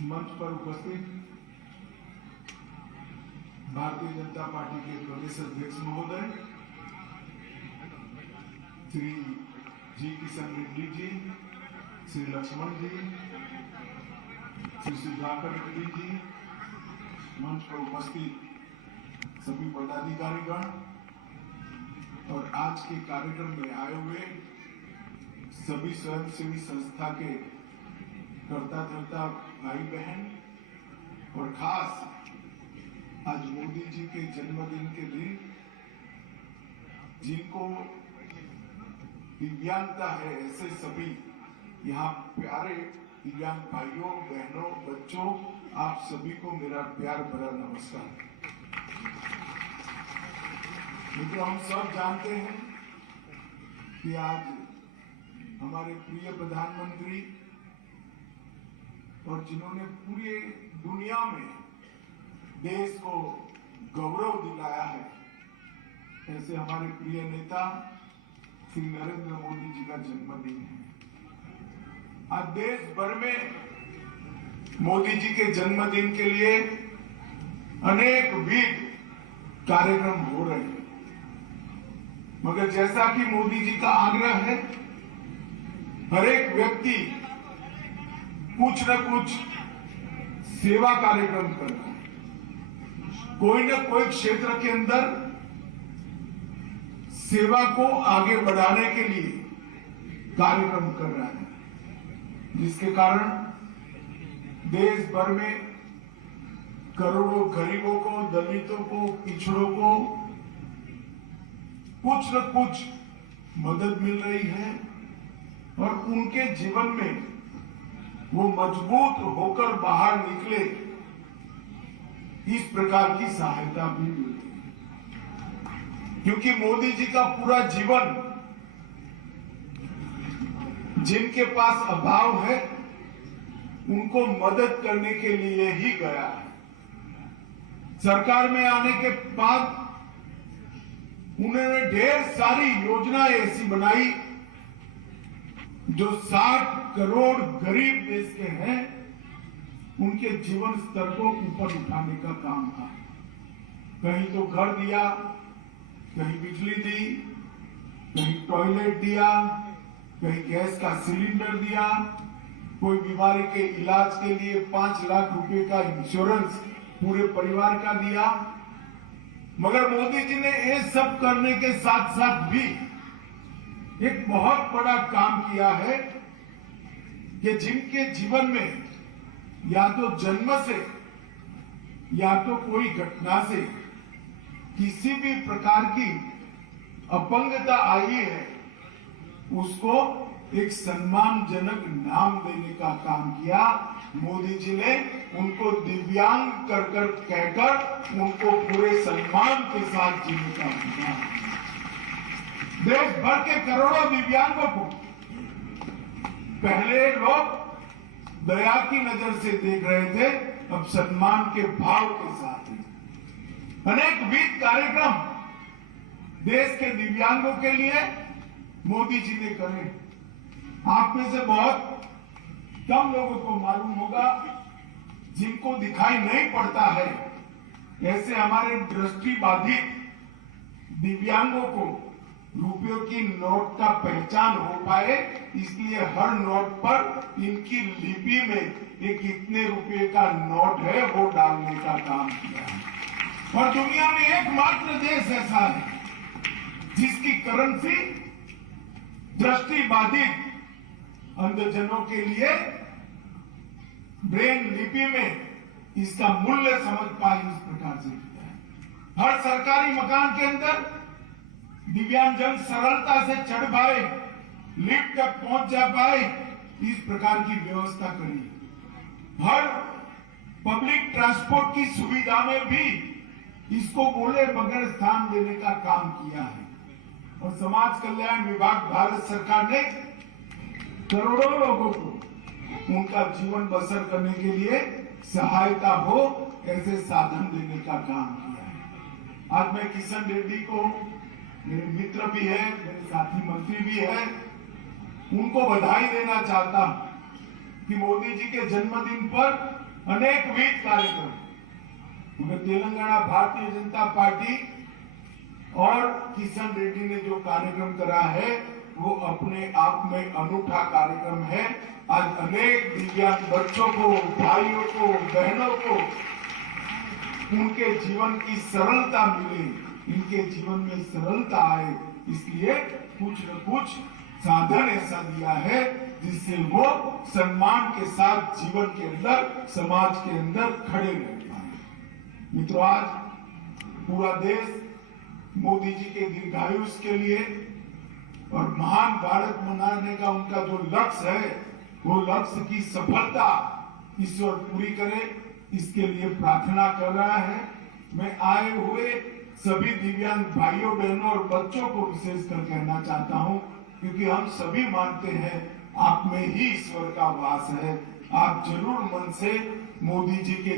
मंच पर उपस्थित भारतीय जनता पार्टी के प्रदेश अध्यक्ष महोदय श्री जी किशन रेड्डी जी, श्री लक्ष्मण जी, श्री सुधाकर रेड्डी जी, मंच पर उपस्थित सभी पदाधिकारीगण और आज के कार्यक्रम में आए हुए सभी स्वयंसेवी संस्था के कर्ता धर्ता भाई बहन और खास आज मोदी जी के जन्मदिन के दिन जिनको दिव्यांगता है ऐसे सभी यहाँ प्यारे दिव्यांग भाइयों बहनों बच्चों, आप सभी को मेरा प्यार भरा नमस्कार। मित्रों, हम सब जानते हैं कि आज हमारे प्रिय प्रधानमंत्री और जिन्होंने पूरी दुनिया में देश को गौरव दिलाया है, ऐसे हमारे प्रिय नेता श्री नरेंद्र मोदी जी का जन्मदिन है। आज देश भर में मोदी जी के जन्मदिन के लिए अनेक विध कार्यक्रम हो रहे हैं, मगर जैसा कि मोदी जी का आग्रह है, हर एक व्यक्ति कुछ न कुछ सेवा कार्यक्रम कर रहा है, कोई न कोई क्षेत्र के अंदर सेवा को आगे बढ़ाने के लिए कार्यक्रम कर रहा है, जिसके कारण देश भर में करोड़ों गरीबों को, दलितों को, पिछड़ों को कुछ न कुछ मदद मिल रही है और उनके जीवन में वो मजबूत होकर बाहर निकले, इस प्रकार की सहायता भी मिलती है। क्योंकि मोदी जी का पूरा जीवन जिनके पास अभाव है उनको मदद करने के लिए ही गया है। सरकार में आने के बाद उन्होंने ढेर सारी योजनाएं ऐसी बनाई जो 60 करोड़ गरीब देश के हैं, उनके जीवन स्तर को ऊपर उठाने का काम था। कहीं तो घर दिया, कहीं बिजली दी, कहीं टॉयलेट दिया, कहीं गैस का सिलेंडर दिया, कोई बीमारी के इलाज के लिए 5 लाख रुपए का इंश्योरेंस पूरे परिवार का दिया। मगर मोदी जी ने ये सब करने के साथ साथ भी एक बहुत बड़ा काम किया है कि जिनके जीवन में या तो जन्म से या तो कोई घटना से किसी भी प्रकार की अपंगता आई है, उसको एक सम्मानजनक नाम देने का काम किया। मोदी जी ने उनको दिव्यांग कर कहकर उनको पूरे सम्मान के साथ जीने का किया। देश भर के करोड़ों दिव्यांगों को पहले लोग दया की नजर से देख रहे थे, अब सम्मान के भाव के साथ अनेक विध कार्यक्रम देश के दिव्यांगों के लिए मोदी जी ने करे। आप में से बहुत कम लोगों को मालूम होगा, जिनको दिखाई नहीं पड़ता है, ऐसे हमारे दृष्टिबाधित दिव्यांगों को रुपयों की नोट का पहचान हो पाए, इसलिए हर नोट पर इनकी लिपि में एक कितने रुपए का नोट है वो डालने का काम किया है। और दुनिया में एकमात्र देश ऐसा है जिसकी करेंसी दृष्टिबाधित अंधजनों के लिए ब्रेन लिपि में इसका मूल्य समझ पाए, इस प्रकार से किया है। हर सरकारी मकान के अंदर दिव्यांगजन सरलता से चढ़ पाए, लिफ्ट तक पहुंच जा पाए, इस प्रकार की व्यवस्था करी। हर पब्लिक ट्रांसपोर्ट की सुविधा में भी इसको बोले बगैर स्थान देने का काम किया है। और समाज कल्याण विभाग भारत सरकार ने करोड़ों लोगों को उनका जीवन बसर करने के लिए सहायता हो ऐसे साधन देने का काम किया है। आज मैं किशन रेड्डी को, मेरे मित्र भी है, मेरे साथी मंत्री भी है, उनको बधाई देना चाहता हूं कि मोदी जी के जन्मदिन पर अनेकविध कार्यक्रम, मगर तेलंगाना भारतीय जनता पार्टी और किशन रेड्डी ने जो कार्यक्रम करा है वो अपने आप में अनूठा कार्यक्रम है। आज अनेक दिव्यांग बच्चों को, भाइयों को, बहनों को उनके जीवन की सरलता मिले, इनके जीवन में सरलता आए, इसलिए कुछ न कुछ साधन ऐसा दिया है जिससे वो सम्मान के साथ जीवन के अंदर, समाज के अंदर खड़े रह पाए। मित्रों, आज पूरा देश मोदी जी के दीर्घायुष के लिए और महान भारत बनाने का उनका जो लक्ष्य है, वो लक्ष्य की सफलता ईश्वर पूरी करे, इसके लिए प्रार्थना कर रहा है। मैं आए हुए सभी दिव्यांग भाइयों, बहनों और बच्चों को विशेषकर कहना चाहता हूं, क्योंकि हम सभी मानते हैं आप में ही ईश्वर का वास है। आप जरूर मन से मोदी जी के